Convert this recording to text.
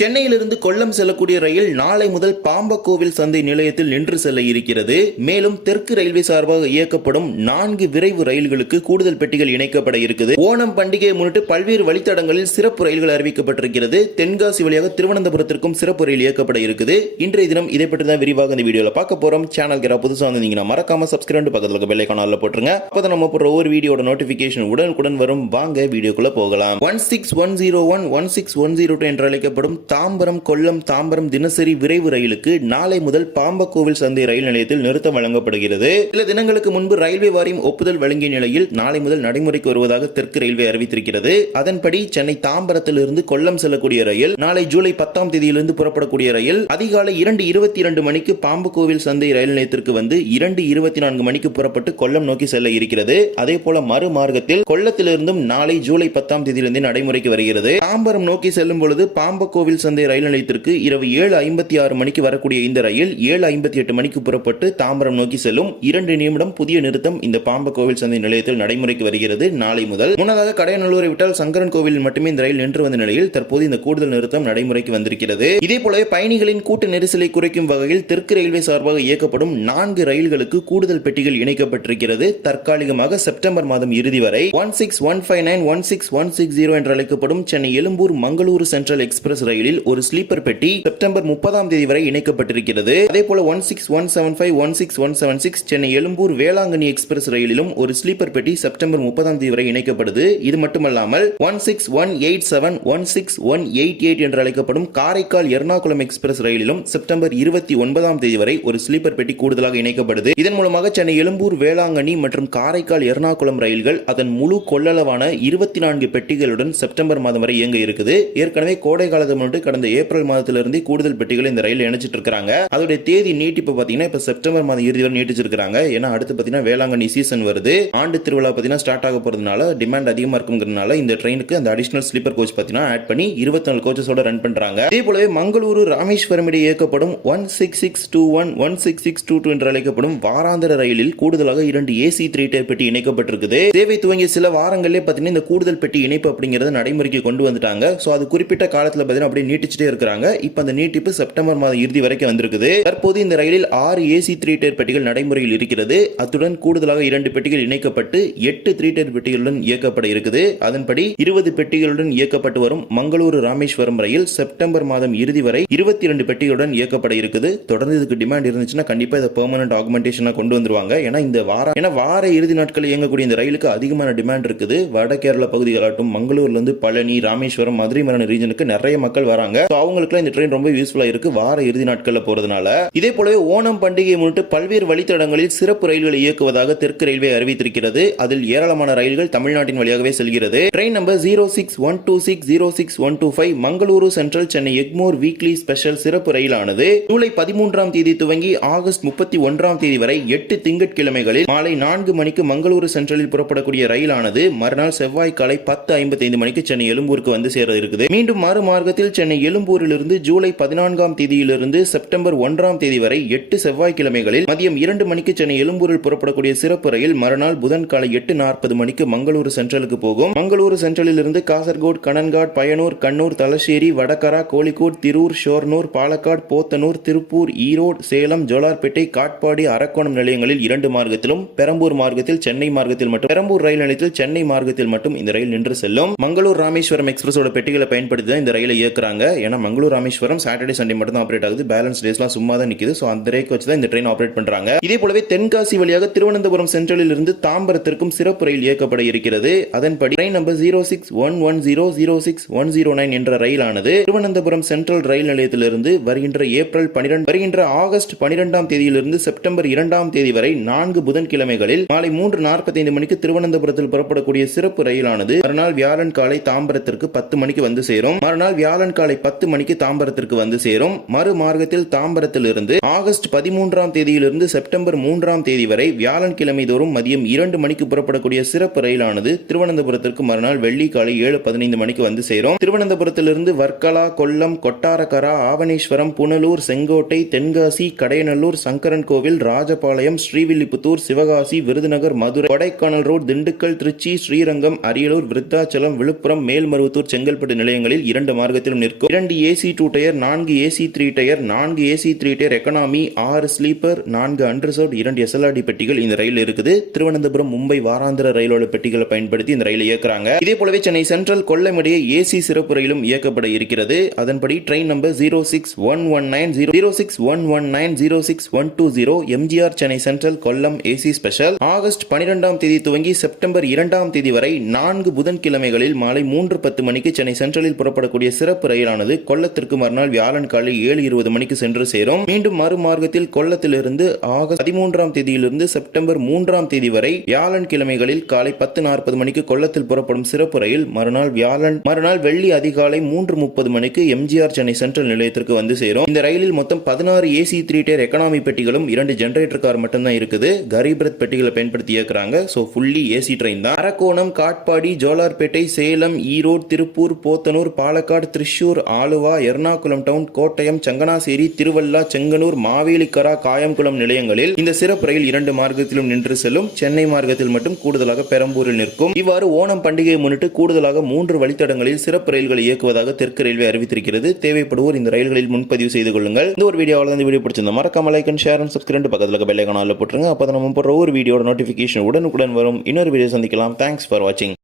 சென்னையிலிருந்து கொல்லம் செல்லக்கூடிய ரயில் நாளை முதல் பாம்பக்கோவில் சந்தை நிலையத்தில் நின்று செல்ல இருக்கிறது. மேலும் தெற்கு ரயில்வே சார்பாக இயக்கப்படும் 4 விரைவு ரயில்களுக்கு கூடுதல் பெட்டிகள் இணைக்கப்பட இருக்குது. ஓணம் பண்டிகையை முன்னிட்டு பல்வேறு வழித்தடங்களில் சிறப்பு ரயில்கள் அறிவிக்கப்பட்டிருக்கிறது. தென்காசி வழியாக திருவனந்தபுரத்திற்கும் சிறப்பு ரயில் இயக்கப்பட இருக்குது. இன்றைய தினம் இதை பற்றி தான் விரிவாக இந்த வீடியோல பார்க்க போறோம். சேனலுக்கு புதுசா வந்தீங்கன்னா மறக்காம சப்ஸ்கிரைப் பக்கத்துல பெல் ஐகான் ஆல்ல போட்டுருங்க. அப்பதான் நம்ம போற ஒவ்வொரு வீடியோட நோட்டிபிகேஷன் உடனுக்குடன் வரும். வாங்க வீடியோக்குள்ள போகலாம். 16101 16102 என்று அழைக்கப்படும் தாம்பரம் கொல்லம் தாம்பரம் தினசரி விரைவு ரயிலுக்கு நாளை முதல் பாம்பக்கோவில் சந்தை ரயில் நிலையத்தில் நிறுத்தம் வழங்கப்படுகிறது. சில தினங்களுக்கு முன்பு ரயில்வே வாரியம் ஒப்புதல் வழங்கிய நிலையில் நாளை முதல் நடைமுறைக்கு வருவதாக தெற்கு ரயில்வே அறிவித்திருக்கிறது. அதன்படி சென்னை தாம்பரத்திலிருந்து கொல்லம் செல்லக்கூடிய ரயில் நாளை ஜூலை 10ஆம் தேதியிலிருந்து புறப்படக்கூடிய ரயில் அதிகாலை 2:22 மணிக்கு பாம்பக்கோவில் சந்தை ரயில் நிலையத்திற்கு வந்து 2:24 மணிக்கு புறப்பட்டு கொல்லம் நோக்கி செல்ல இருக்கிறது. அதே போல மறுமார்க்கத்தில் கொல்லத்திலிருந்தும் நாளை ஜூலை 10ஆம் தேதியிலிருந்து நடைமுறைக்கு வருகிறது. தாம்பரம் நோக்கி செல்லும் பொழுது பாம்பக்கோவில் சந்தை ரயில் நிலையத்திற்கு இரவு 7:56 மணிக்கு வரக்கூடிய இந்த ரயில் 7:58 மணிக்கு புறப்பட்டு தாம்பரம் நோக்கி செல்லும். 2 நிமிடம் புதிய நிறுத்தம் இந்த பாம்பக்கோவில் சந்தை நிலையத்தில் நடைமுறைக்கு வருகிறது நாளை முதல். முன்னதாக கடையநல்லூரை விட்டால் சங்கரன் கோவிலில் மட்டுமே இந்த ரயில் நின்று வந்த நிலையில் தற்போது இந்த கூடுதல் நிறுத்தம் நடைமுறைக்கு வந்திருக்கிறது. இதே போலவே பயணிகளின் கூட்ட நெரிசலை குறைக்கும் வகையில் தெற்கு ரயில்வே சார்பாக இயக்கப்படும் 4 ரயில்களுக்கு கூடுதல் பெட்டிகள் இணைக்கப்பட்டிருக்கிறது. தற்காலிகமாக செப்டம்பர் மாதம் இறுதி வரை 16159 16160 என்று அழைக்கப்படும் சென்னை எழும்பூர் மங்களூரு சென்ட்ரல் எக்ஸ்பிரஸ் ரயிலில் ஒரு ஸ்லீப்பர் பெட்டி செப்டம்பர் 30ஆம் தேதி வரை இணைக்கப்பட்டிருக்கிறது. அதே போல 16175 16176 சென்னை எழும்பூர் வேளாங்கண்ணி எக்ஸ்பிரஸ் ரயிலிலும் ஒரு ஸ்லீப்பர் பெட்டி செப்டம்பர் 30ஆம் தேதி வரை இணைக்கப்படுது. இது மட்டுமல்லாமல் 16187 16188 என்று அழைக்கப்படும் காரைக்கால் எர்ணாகுளம் எக்ஸ்பிரஸ் ரயிலிலும் செப்டம்பர் 29ஆம் தேதி வரை ஒரு ஸ்லீப்பர் பெட்டி கூடுதலாக இணைக்கப்படுது. இதன் மூலமாக சென்னை எழும்பூர் வேளாங்கண்ணி மற்றும் காரைக்கால் எர்ணாகுளம் ரயில்கள் அதன் முழு கொள்ளளவான 24 பெட்டிகளுடன் செப்டம்பர் மாதம் வரை இயங்க இருக்குது. ஏற்கனவே கோடை காலத்தை முன்னிட்டு கடந்த ஏப்ரல் மாதத்திலிருந்து கூடுதல் பெட்டிகள் இந்த ரயில் இணைச்சிட்டு இருக்காங்க. அதோட தேதி நீட்டிப்பு பாத்தீங்கன்னா இப்ப செப்டம்பர் மாதம் இறுதி வரை நீட்டிச்சிருக்காங்க. ஏன்னா அடுத்து பாத்தீங்கன்னா வேளாங்கண்ணி சீசன் வருது. ஆண்டு திருவிழா பாத்தீங்கன்னா ஸ்டார்ட் ஆக போறதுனால டிமாண்ட் அதிகமா இருக்குங்கிறதுனால இந்த ட்ரெயினுக்கு அந்த அடிஷனல் ஸ்லீப்பர் கோச் பாத்தீங்கன்னா ஆட் பண்ணி 24 கோச்சஸோட ரன் பண்றாங்க. இதே போலவே மங்களூரு ராமேஸ்வரம் இடையே இயக்கப்படும் 16621 16622 என்று அழைக்கப்படும் வாராந்திர ரயிலில் கூடுதலாக 2 ஏசி 3 டயர் பெட்டி இணைக்கப்பட்டிருக்குது. சேவை துவங்கிய சில வாரங்களிலே பாத்தீங்கன்னா இந்த கூடுதல் பெட்டி இணைப்பு அப்படிங்கறத நடைமுறைக்கு கொண்டு வந்துட்டாங்க. சோ அது குறிப்பிட்ட காலத்துல பாத்தீங்கன்னா அப்படியே நீட்டிச்சிட்டே இருக்காங்க. இப்ப அந்த நீட்டிப்பு செப்டம்பர் மாதம் இறுதி வரைக்கும் வந்திருக்குது. தற்போது இந்த ரயிலில் 6 ஏசி 3 டயர் பெட்டிகள் நடைமுறையில் இருக்கிறது. அத்துடன் கூடுதலாக 2 பெட்டிகள் இணைக்கப்பட்டு 8 3 டயர் பெட்டிகளுடன் இயக்கப்பட இருக்குது. அதன்படி 20 பெட்டிகளுடன் இயக்கப்பட்டு வரும் மங்களூரு ராமேஸ்வரம் ரயில் செப்டம்பர் மாதம் இறுதி வரை 22 பெட்டிகளுடன் இயக்கப்பட இருக்குது. தொடர்ந்து இதுக்கு டிமாண்ட் இருந்துச்சுன்னா கண்டிப்பா இதை பெர்மனன்ட் ஆகுமெண்டேஷனா கொண்டு வந்துருவாங்க. ஏன்னா வார இறுதி நாட்கள் இயங்கக்கூடிய இந்த ரயிலுக்கு அதிகமான டிமாண்ட் இருக்குது. வட கேரள பகுதிகளாட்டும் மங்களூர்ல இருந்து பழனி ராமேஸ்வரம் மதுரை மரண ரீஜனுக்கு நிறைய மக்கள் வராங்க. அவங்களுக்கு இந்த ட்ரெயின் ரொம்ப யூஸ்ஃபுல்லா இருக்கு வார இறுதி நாட்கள்ல போறதுனால. இதே போலவே ஓணம் பண்டிகையை முன்னிட்டு பல்வேறு வழித்தடங்களில் சிறப்பு ரயில்களை இயக்குவதாக தெற்கு ரயில்வே அறிவித்திருக்கிறது. அதில் ஏராளமான ரயில்கள் தமிழ்நாட்டின் வழியாகவே செல்கிறது. Train number 06126 06125 Mangaluru central Chennai Egmore weekly special சிறப்பு ரயிலானது ஜூலை 13ஆம் தேதி துவங்கி ஆகஸ்ட் 31ஆம் தேதி வரை 8 திங்கட்கிழமைகளில் மாலை 4 மணிக்கு மங்களூரு சென்ட்ரலில் புறப்படக்கூடிய ரயிலானது மறுநாள் செவ்வாய் காலை 10:55 மணிக்கு சென்னை எழும்பூருக்கு வந்து சேர இருக்குது. மீண்டும் மறுமார்க்கத்தில் சென்னை எழும்பூரிலிருந்து ஜூலை 14ஆம் தேதியிலிருந்து செப்டம்பர் 1ஆம் தேதி வரை 8 செவ்வாய்க்கிழமைகளில் மதியம் 2 மணிக்கு சென்னை எழும்பூரில் புறப்படக்கூடிய சிறப்பு ரயில் மறுநாள் புதன் காலை 8:40 மணிக்கு மங்களூரு சென்ட்ரலுக்கு போகும். மங்களூரு சென்ட்ரலில் இருந்து காசர்கோட் கணன்காட் பயனூர் கண்ணூர் தலசேரி வடகரா கோழிக்கோட் திரூர் ஷோர்னூர் பாலக்காடு போத்தனூர் திருப்பூர் ஈரோடு சேலம் ஜோலார்பேட்டை காட்பாடி அரக்கோணம் நிலையங்களில் 2 மார்க்கத்திலும் பெரம்பூர் மார்க்கத்தில் சென்னை மார்க்கத்தில் மட்டும் பெரம்பூர் ரயில் நிலையத்தில் சென்னை மார்க்கத்தில் மட்டும் இந்த ரயில் நின்று செல்லும். மங்களூர் ராமேஸ்வரம் எக்ஸ்பிரஸோட பெட்டிகளை பயன்படுத்தி தான் இந்த ரயிலை இயக்குறாங்க. ஏன்னா மங்களூர் ராமேஸ்வரம் சாட்டர்டே சண்டே மட்டும் தான் ஆபரேட் ஆகுது. பேலன்ஸ் டேஸ்லாம் சும்மா தான் நிக்குது. சோ அந்த ரேக் வச்சு தான் இந்த ட்ரெயின் ஆபரேட் பண்றாங்க. இதே போலவே தென்காசி வழியாக திருவனந்தபுரம் சென்ட்ரலில் இருந்து தாம்பரத்திற்கும் சிறப்பு ரயில் இயக்கப்பட இருக்கிறது. அதன்படி ட்ரெயின் நம்பர் 06110 06109 என்ற ரயிலானது திருவனந்தபுரம் சென்ட்ரல் ரயில் நிலையத்திலிருந்து வருகின்ற ஆகஸ்ட் 12ஆம் தேதியிலிருந்து செப்டம்பர் 2ஆம் தேதி வரை 4 புதன்கிழமைகளில் மாலை 3:45 மணிக்கு திருவனந்தபுரத்தில் புறப்படக்கூடிய சிறப்பு ரயிலானது மறுநாள் வியாழன் காலை தாம்பரத்திற்கு 10 மணிக்கு வந்து சேரும். மறுநாள் வியாழன் காலை 10 மணிக்கு தாம்பரத்திற்கு வந்து சேரும். மறுமார்க்கத்தில் தாம்பரத்திலிருந்து ஆகஸ்ட் 13ஆம் தேதியிலிருந்து செப்டம்பர் 3ஆம் தேதி வரை வியாழன் கிழமை தோறும் மதியம் 2 மணிக்கு புறப்படக்கூடிய சிறப்பு ரயிலானது திருவனந்தபுரத்திற்கு மறுநாள் வெள்ளி காலை 7:15 மணிக்கு வந்து சேரும். திருவனந்தபுரத்திலிருந்து வர்க்கலா கொல்லம் கொட்டாரக்கரா ஆவணேஸ்வரம் புனலூர் செங்கோட்டை தென்காசி கடையநல்லூர் சங்கரன் கோவில் ராஜபாளையம் ஸ்ரீவில்லிபுத்தூர் சிவகாசி விருதுநகர் மதுரை கொடைக்கானல் ரோட் திண்டுக்கல் திருச்சி ஸ்ரீரங்கம் அரியலூர் விருத்தாச்சலம் விழுப்புரம் மேல்மருவத்தூர் செங்கல்பட்டு நிலையங்களில் 2 மார்க்கத்திலும் நிற்கும். 2 AC 2 tier, 4 AC 3 tier, 4 AC 3 tier economy, 6 sleeper, 4 unreserved, 2 SLRD பெட்டிகள் இந்த ரயில் இருக்குது. திருவனந்தபுரம் மும்பை வாராந்திர ரயிலோட பெட்டிகளை பயன்படுத்தி இந்த ரயிலை இயக்குறாங்க. இதே போலவே சென்னை சென்ட்ரல் கொல்லம் இடையே ஏசி சிறப்பு ரயிலும் இயக்கப்பட இருக்கிறது. அதன்படி train number 06119 06119 MGR Chennai central Kollam AC special August 12ஆம் தேதி துவங்கி செப்டம்பர் 2ஆம் தேதி வரை 4 புதன்கிழமைகளில் மாலை 3:10 மணிக்கு சென்னை சென்ட்ரலில் புறப்படக்கூடிய சிறப்பு ரயிலானது கொல்லத்திற்கு மறுநாள் வியாழன் காலை 7:20 மணிக்கு சென்று சேரும். மீண்டும் மறுமார்க்கத்தில் கொல்லத்திலிருந்து ஆகஸ்ட் 13ஆம் தேதியிலிருந்து செப்டம்பர் 3ஆம் தேதி வரை வியாழன் கிழமைகளில் காலை 10:40 மணிக்கு கொல்லத்தில் புறப்படும் சிறப்பு ரயில் மறுநாள் வெள்ளி அதிகாலை 3:30 மணிக்கு எம்ஜிஆர் சென்னை சென்ட்ரல் நிலையத்திற்கு வந்து சேரும். இந்த ரயிலில் மொத்தம் 16 ஏசி 3 டயர் எக்கனாமி பெட்டிகளும் 2 ஜெனரேட்டர் கார் மட்டும்தான் இருக்குது. கரீப் ரத் பெட்டிகளை பயன்படுத்தி இயக்குறாங்க. சோ ஃபுல்லி ஏசி ட்ரெயின் தான். அரக்கோணம், காட்பாடி, ஜோலார்பேட்டை, சேலம், ஈரோடு, திருப்பூர், போத்தனூர், பாலக்காடு, திருச்சூர், ஆலுவா, எர்ணாகுளம் டவுன், கோட்டயம், சங்கனாசேரி, திருவள்ளா, செங்கனூர், மாவேலிக்கரா, காயம்குளம் நிலையங்களில் இந்த சிறப்பு ரயில் 2 மார்க்கத்திலும் நின்று செல்லும். சென்னை மார்க்கத்தில் மட்டும் கூடுதலாக பெரம்பூரில் நிற்கும். இவ்வாறு ஓணம் பண்டிகையை முன்னிட்டு கூடுதலாக 3 வழித்தடங்களில் சிறப்பு ரயில்களை இயக்குவதாக தெற்கு ரயில்வே அறிவித்திருக்கிறது. தேவைப்படுவோர் இந்த ரயில்களில் முன்பதிவு செய்து கொள்ளுங்கள். இந்த ஒரு வீடியோவில் இந்த வீடியோ பிடிச்சிருந்தா மறக்காம like and share and subscribe பக்கத்தில் பெல் ஐகானை போட்டுருங்க. அப்போ நம்ம போடுற ஒரு வீடியோட நோட்டிஃபிகேஷன் உடனுக்குடன் வரும். இன்னொரு வீடியோ சந்திக்கலாம். தேங்க்ஸ் ஃபார் வாட்சிங்.